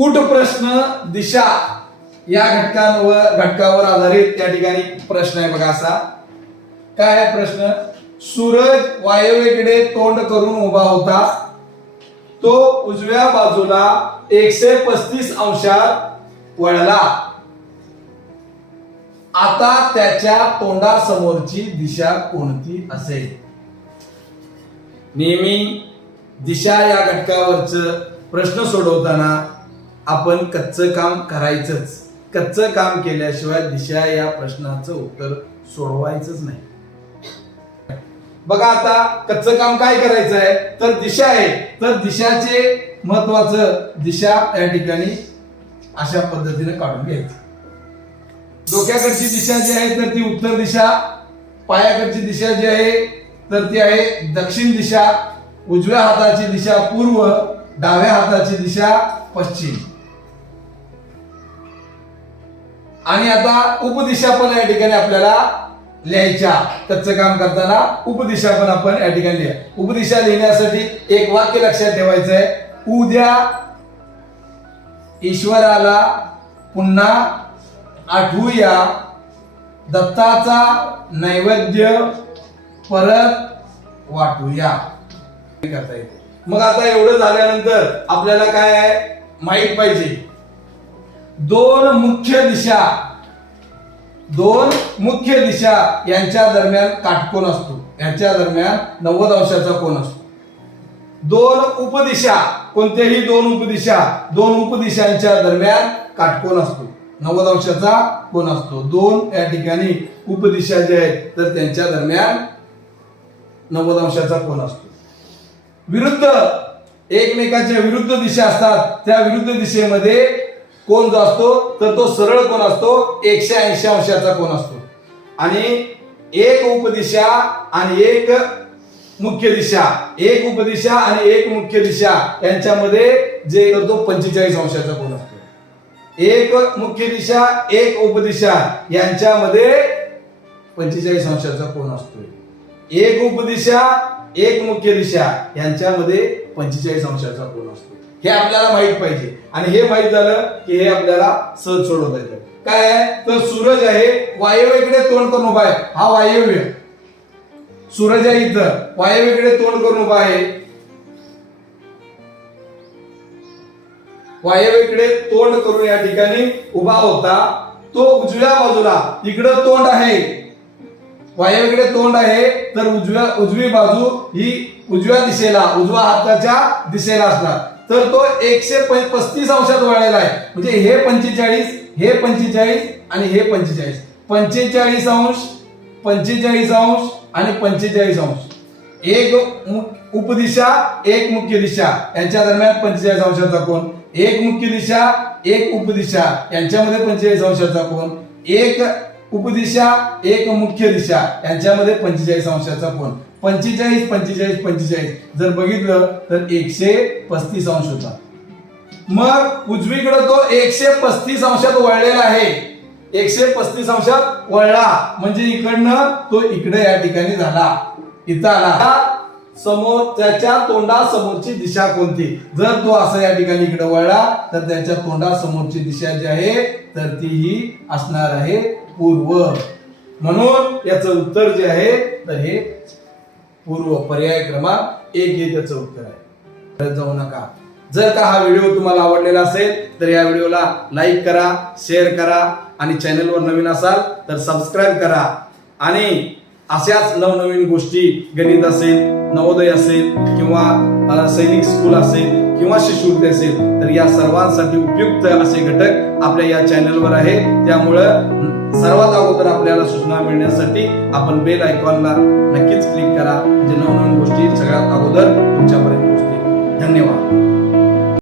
कूट प्रश्न दिशा या घटकावर आधारित त्या ठिकाणी प्रश्न आहे बघा असा. काय आहे प्रश्न? सूरज वायव्येकडे तोंड करून उभा होता. तो उजव्या बाजूला 135 अंशात वळला. आता त्याच्या तोंडासमोरची दिशा कोणती असेल? नेहमी दिशा या घटकावरच प्रश्न सोडवताना आपण कच्चं काम करायचंच. कच्चं काम केल्याशिवाय दिशा या प्रश्नाचं उत्तर सोडवायचंच नाही. बघा आता कच्चं काम काय करायचं आहे तर दिशा आहे. तर दिशाचे महत्वाचं दिशा या ठिकाणी अशा पद्धतीने काढून घ्यायची. डोक्याकडची दिशा जी आहे तर ती उत्तर दिशा. पायाकडची दिशा जी आहे तर ती आहे दक्षिण दिशा. उजव्या हाताची दिशा पूर्व, डाव्या हाताची दिशा पश्चिम. आणि आता उपदिशा पण या ठिकाणी आपल्याला लिहायच्या. कच्चं काम करताना उपदिशा पण आपण या ठिकाणी लिहा. उपदिशा लिहिण्यासाठी एक वाक्य लक्षात ठेवायचं आहे. उद्या ईश्वराला पुन्हा आठवूया, दत्ताचा नैवेद्य परत वाटूया. करता येते. मग आता एवढं झाल्यानंतर आपल्याला काय आहे माहित पाहिजे. दोन मुख्य दिशा यांच्या दरम्यान काटकोन असतो. यांच्या दरम्यान 90 अंशाचा कोन असतो. दोन उपदिशा, कोणत्याही दोन उपदिशांच्या दरम्यान काटकोन असतो. 90 अंशाचा कोन असतो. दोन या ठिकाणी उपदिशा जे आहेत तर त्यांच्या दरम्यान 90 अंशाचा कोन असतो. विरुद्ध, एकमेकांच्या विरुद्ध दिशा असतात. त्या विरुद्ध दिशेमध्ये कोन जो असतो तर तो सरळ कोन असतो. 180 अंशाचा कोन असतो. आणि एक उपदिशा आणि एक मुख्य दिशा, यांच्यामध्ये जे करतो 45 अंशाचा कोन असतो. एक मुख्य दिशा, एक उपदिशा यांच्यामध्ये 45 अंशाचा कोन असतो. एक उपदिशा, एक मुख्य दिशा यांच्यामध्ये 45 अंशाचा कोन असतो. हे आपल्याला माहित पाहिजे. आणि हे माहित झालं की हे आपल्याला सहज सोडवता येतं. काय आहे तर सूरज आहे वायव्येकडे तोंड करून उभा आहे. हा वायव्य सूरज आहे. इथं वायव्येकडे तोंड करून उभा आहे. वायव्येकडे तोंड करून या ठिकाणी उभा होता. तो उजव्या बाजूला, इकडं तोंड आहे, वायव्येकडे तोंड आहे तर उजवी बाजू ही उजव्या दिशेला, उजव्या हाताच्या दिशेला असणार. तर तो 135 अंशात वळलेला आहे. म्हणजे हे 45, हे 45 आणि हे 45. 45 अंश, 45 अंश आणि 45 अंश. एक उपदिशा, एक मुख्य दिशा यांच्या दरम्यान 45 अंशाचा कोन. एक मुख्य दिशा, एक उपदिशा यांच्यामध्ये 45 अंशाचा कोन. एक उपदिशा, एक मुख्य दिशा यांच्यामध्ये 45 अंशाचा कोन. 45, 45, 45 जर बघितलं तर 135 अंश होता. मग उजवीकडे तो 135 अंशात वळलेला आहे. 135 अंशात वळला म्हणजे इकडनं तो इकडे या ठिकाणी झाला, इथं आला. समोर त्याच्या तोंडासमोरची दिशा कोणती? जर तो असं या ठिकाणी इकडे वळला तर त्याच्या तोंडासमोरची दिशा जी आहे तर ती ही असणार आहे पूर्व. म्हणून याचं उत्तर जे आहे तर हे पूर्व, पर्याय क्रमांक 1 हे त्याचं उत्तर आहे. जाऊ नका. जर का हा व्हिडिओ तुम्हाला आवडलेला असेल तर या व्हिडिओला लाईक करा, शेअर करा आणि चॅनलवर नवीन असाल तर सबस्क्राईब करा. आणि अशाच नवनवीन गोष्टी, गणित असेल, नवोदय असेल किंवा सैनिक स्कूल असेल किंवा शिष्यवृत्ती असेल तर या सर्वांसाठी उपयुक्त असे घटक आपल्या या चॅनलवर आहे. त्यामुळं सर्वात अगोदर आपल्याला सूचना मिळण्यासाठी आपण बेल आयकॉनला नक्कीच क्लिक करा. म्हणजे नवनवीन गोष्टी सगळ्यात अगोदर तुमच्यापर्यंत पोहोचतील. धन्यवाद.